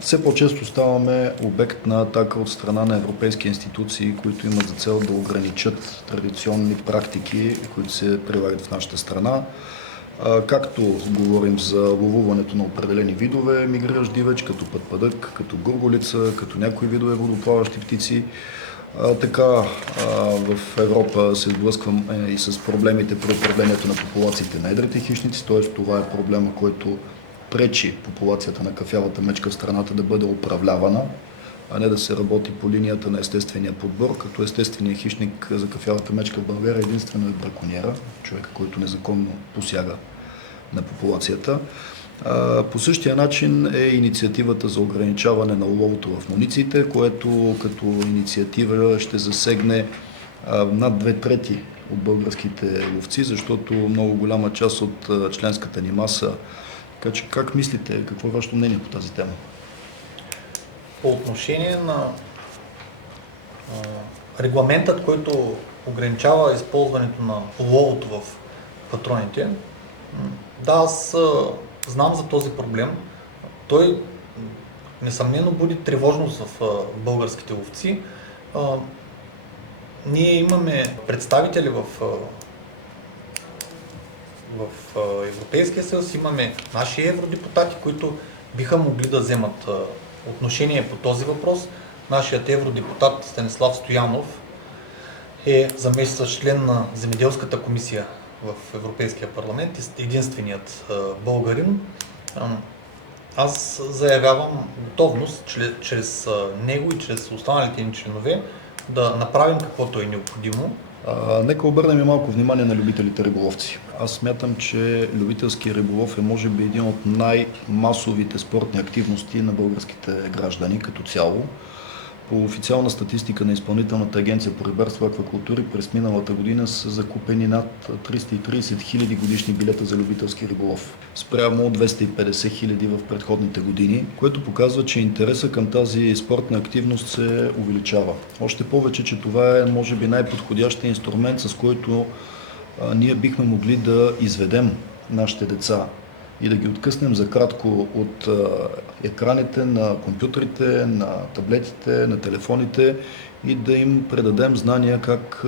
Все по-често ставаме обект на атака от страна на европейски институции, които имат за цел да ограничат традиционни практики, които се прилагат в нашата страна. Както говорим за ловуването на определени видове мигриращ дивеч, като пътпадък, като гурголица, като някои видове водоплаващи птици, така в Европа се сблъскваме и с проблемите при управлението на популациите на едрите хищници, т.е. това е проблема, който пречи популацията на кафявата мечка в страната да бъде управлявана, а не да се работи по линията на естествения подбор, като естественият хищник за кафявата мечка в България единствено е браконьера, човека, който незаконно посяга на популацията. По същия начин е инициативата за ограничаване на уловото в мунициите, което като инициатива ще засегне над 2/3 от българските ловци, защото много голяма част от членската ни маса. Така че как мислите, какво е вашето мнение по тази тема? По отношение на регламентът, който ограничава използването на уловото в патроните, да, аз знам за този проблем. Той несъмнено буди тревожност в българските ловци. Ние имаме представители в Европейския съюз, имаме наши евродепутати, които биха могли да вземат отношение по този въпрос. Нашият евродепутат Станислав Стоянов е заместващ член на Земеделската комисия в Европейския парламент, единственият българин. Аз заявявам готовност чрез него и чрез останалите ни членове да направим каквото е необходимо. Нека обърнем и малко внимание на любителите риболовци. Аз смятам, че любителски риболов е може би един от най-масовите спортни активности на българските граждани като цяло. По официална статистика на Изпълнителната агенция по рибарство и аквакултури през миналата година са закупени над 330 хиляди годишни билета за любителски риболов, спрямо 250 хиляди в предходните години, което показва, че интереса към тази спортна активност се увеличава. Още повече, че това е може би най-подходящия инструмент, с който ние бихме могли да изведем нашите деца и да ги откъснем за кратко от екраните на компютрите, на таблетите, на телефоните и да им предадем знания как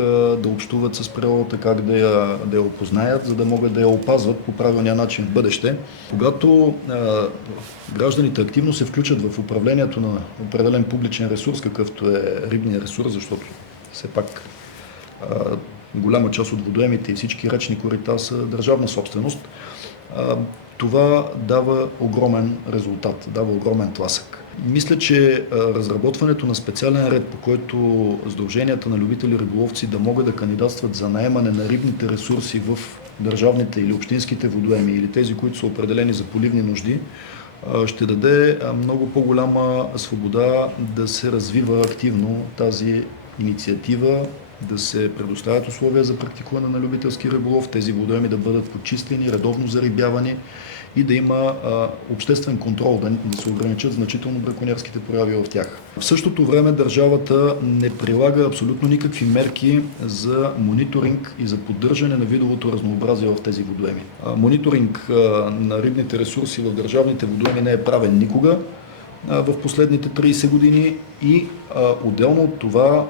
да общуват с природата, как да я опознаят, за да могат да я опазват по правилния начин в бъдеще. Когато гражданите активно се включат в управлението на определен публичен ресурс, какъвто е рибния ресурс, защото все пак голяма част от водоемите и всички речни корита са държавна собственост, това дава огромен резултат, дава огромен тласък. Мисля, че разработването на специален ред, по който сдруженията на любители риболовци да могат да кандидатстват за наемане на рибните ресурси в държавните или общинските водоеми или тези, които са определени за поливни нужди, ще даде много по-голяма свобода да се развива активно тази инициатива, да се предоставят условия за практикуване на любителски риболов, тези водоеми да бъдат почистени, редовно зарибявани и да има обществен контрол, да се ограничат значително браконьерските прояви в тях. В същото време държавата не прилага абсолютно никакви мерки за мониторинг и за поддържане на видовото разнообразие в тези водоеми. Мониторинг на рибните ресурси в държавните водоеми не е правен никога в последните 30 години и отделно от това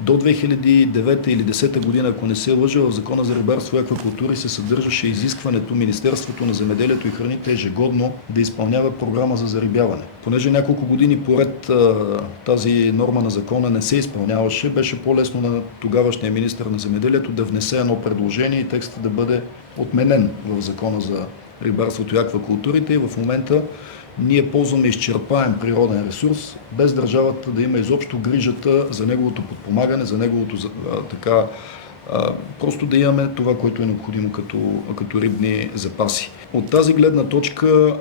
до 2009 или 2010 година, ако не се лъжа, в Закона за рибарство и аквакултури се съдържаше изискването Министерството на земеделието и храните ежегодно да изпълнява програма за зарибяване. Понеже няколко години поред тази норма на закона не се изпълняваше, беше по-лесно на тогавашния министър на земеделието да внесе едно предложение и текстът да бъде отменен в Закона за рибарството и аквакултурите и в момента ние ползваме изчерпаем природен ресурс, без държавата да има изобщо грижата за неговото подпомагане, за неговото просто да имаме това, което е необходимо като рибни запаси. От тази гледна точка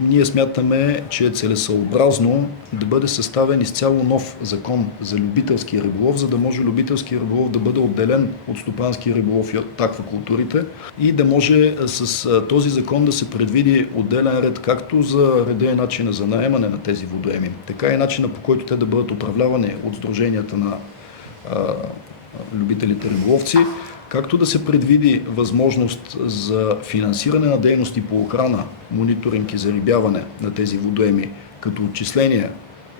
ние смятаме, че е целесъобразно да бъде съставен изцяло нов закон за любителски риболов, за да може любителски риболов да бъде отделен от стопански риболов и от аквакултурите и да може с този закон да се предвиди отделен ред както за реда и начина за наемане на тези водоеми, така и начина по който те да бъдат управлявани от сдруженията на любителите риболовци, както да се предвиди възможност за финансиране на дейности по охрана, мониторинг и зарибяване на тези водоеми, като отчисления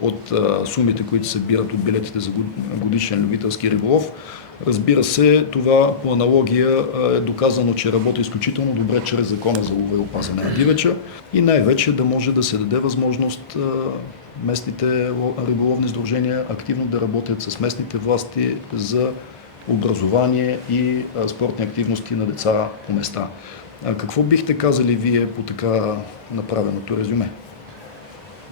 от сумите, които се събират от билетите за годишен любителски риболов. Разбира се, това по аналогия е доказано, че работи изключително добре чрез Закона за лова и опазване на дивеча и най-вече да може да се даде възможност местните риболовни сдружения активно да работят с местните власти за образование и спортни активности на деца по места. Какво бихте казали вие по така направеното резюме?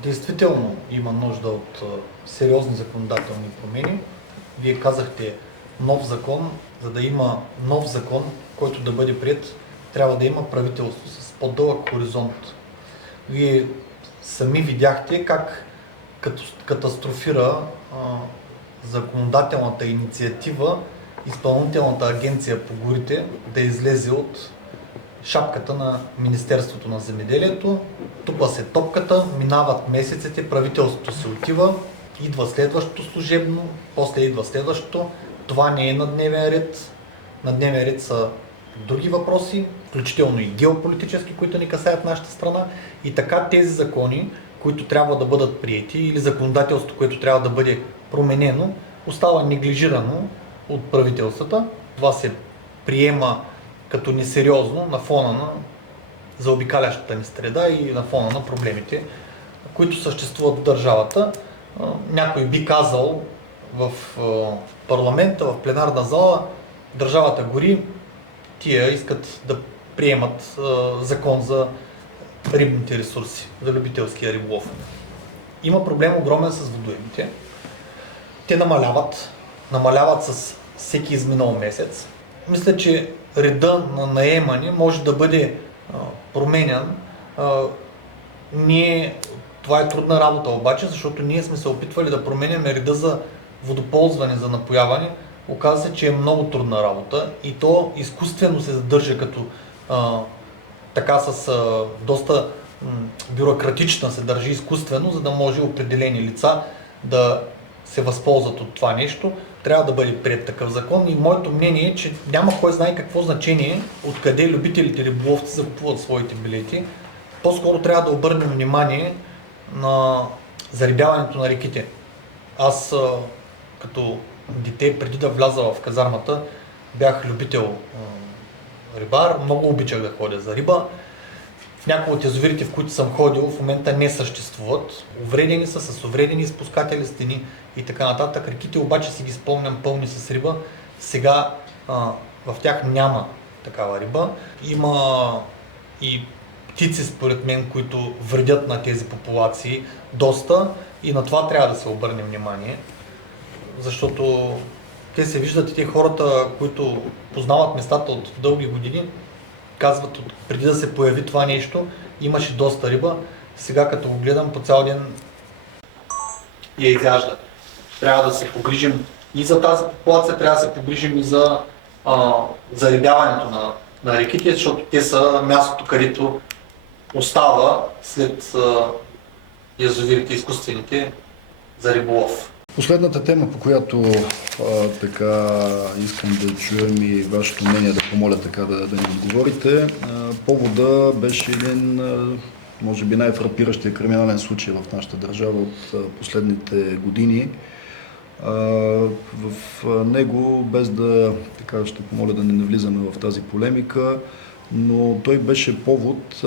Действително има нужда от сериозни законодателни промени. Вие казахте нов закон. За да има нов закон, който да бъде приет, трябва да има правителство с по-дълъг хоризонт. Вие сами видяхте как катастрофира законодателната инициатива Изпълнителната агенция по горите да излезе от шапката на Министерството на земеделието, тупа се топката, минават месеците, правителството се отива, идва следващото служебно, после идва следващото. Това не е на дневен ред. На дневен ред са други въпроси, включително и геополитически, които ни касаят нашата страна. И така тези закони, които трябва да бъдат приети, или законодателството, което трябва да бъде променено, остава неглижирано от правителствата. Това се приема като несериозно на фона на заобикалящата ни среда и на фона на проблемите, които съществуват в държавата. Някой би казал в парламента, в пленарна зала, държавата гори, тия искат да приемат закон за рибните ресурси, за любителския риболов. Има проблем огромен с водоемите. Те намаляват с всеки изминал месец. Мисля, че реда на наемане може да бъде променян. Това е трудна работа обаче, защото ние сме се опитвали да променяме реда за водоползване, за напояване. Оказва се, че е много трудна работа и то изкуствено се задържа като така с доста бюрократична се държи изкуствено, за да може определени лица да се възползват от това нещо. Трябва да бъде приет такъв закон и моето мнение е, че няма кой знае какво значение откъде любителите риболовци закупуват своите билети. По-скоро трябва да обърнем внимание на зарибяването на реките. Аз като дете, преди да вляза в казармата, бях любител рибар, много обичах да ходя за риба. В някои от язовирите, в които съм ходил, в момента не съществуват. Увредени са, с увредени изпускатели, стени и така нататък. Реките обаче си ги спомням пълни с риба. Сега в тях няма такава риба. Има и птици, според мен, които вредят на тези популации доста и на това трябва да се обърне внимание. Защото те се виждат и те хората, които познават местата от дълги години, казват, преди да се появи това нещо, имаше доста риба. Сега като го гледам по цял ден я изяжда. Трябва да се погрижим и за тази популация, трябва да се погрижим и за зарибяването на реките, защото те са мястото, където остава след язовирите изкуствените за риболов. Последната тема, по която така искам да чуем и вашето мнение, да помоля така да ни отговорите. Повода беше един, може би най-фрапиращия криминален случай в нашата държава от последните години. В него, без да, така ще помоля да не навлизаме в тази полемика, но той беше повод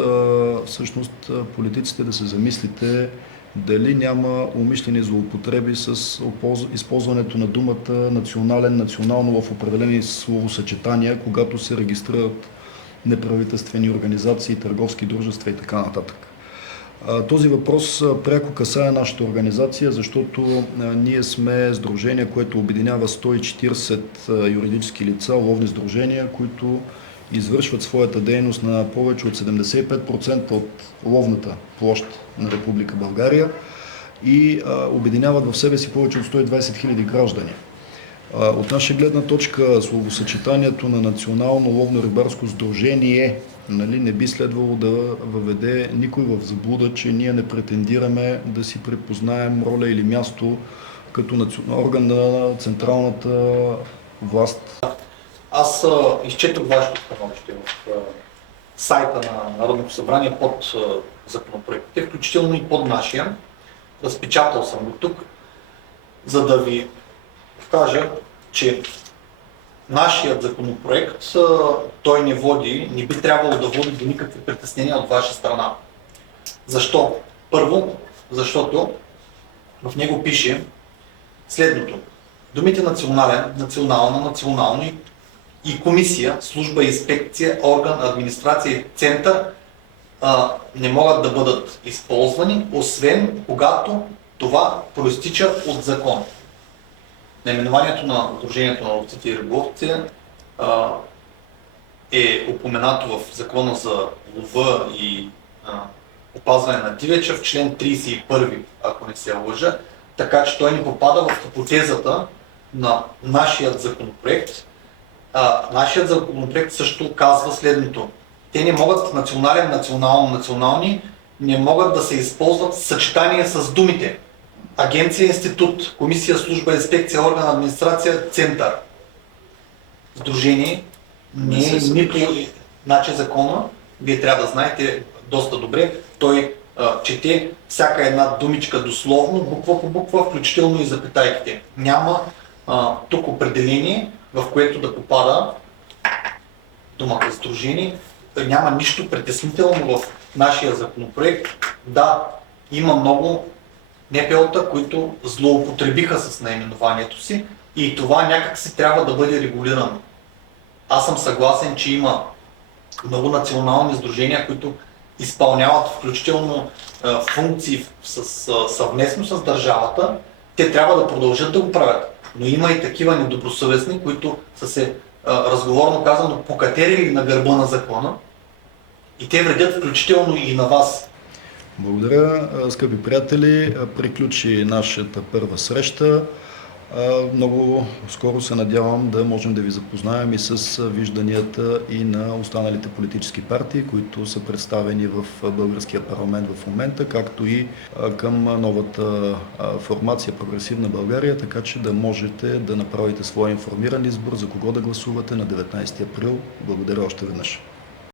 всъщност политиците да се замислите дали няма умишлени злоупотреби с използването на думата национално в определени словосъчетания, когато се регистрират неправителствени организации, търговски дружества и така нататък. Този въпрос пряко касае нашата организация, защото ние сме сдружение, което обединява 140 юридически лица, ловни сдружения, които извършват своята дейност на повече от 75% от ловната площ на Република България и обединяват в себе си повече от 120 000 граждани. От наша гледна точка словосъчетанието на Национално ловно-рибарско сдружение не би следвало да въведе никой в заблуда, че ние не претендираме да си припознаем роля или място като орган на централната власт. Аз изчетох вашето становище в сайта на Народното събрание под законопроектите, включително и под нашия. разпечатал съм го тук, за да ви кажа, че нашият законопроект, той не би трябвало да води до никакви притеснения от ваша страна. Защо? Първо, защото в него пише следното. Думите национален, национална, национално и комисия, служба, инспекция, орган, администрация и център не могат да бъдат използвани, освен когато това проистича от закон. Наименованието на Сдружението на ловците и риболовците е упоменато в Закона за лова и опазване на дивеча в член 31, ако не се лъжа, така че той не попада в хипотезата на нашият законопроект. Нашият законопроект също казва следното. Те не могат национален, национално, национални, не могат да се използват в съчетание с думите агенция, институт, комисия, служба, инспекция, орган, администрация, център. Сдружение не е нито закона, вие трябва да знаете доста добре, той чете всяка една думичка дословно, буква по буква, включително и запетайките. Няма тук определение, в което да попада думата сдружение. Няма нищо притеснително в нашия законопроект. Да, има много НПО-та, които злоупотребиха с наименованието си и това някак си трябва да бъде регулирано. Аз съм съгласен, че има много национални сдружения, които изпълняват включително функции съвместно с държавата. Те трябва да продължат да го правят. Но има и такива недобросъвестни, които са се, разговорно казано, покатерили на гърба на закона и те вредят включително и на вас. Благодаря, скъпи приятели. Приключи нашата първа среща. Много скоро се надявам да можем да ви запознаем и с вижданията и на останалите политически партии, които са представени в българския парламент в момента, както и към новата формация Прогресивна България, така че да можете да направите своя информиран избор за кого да гласувате на 19 април. Благодаря още веднъж.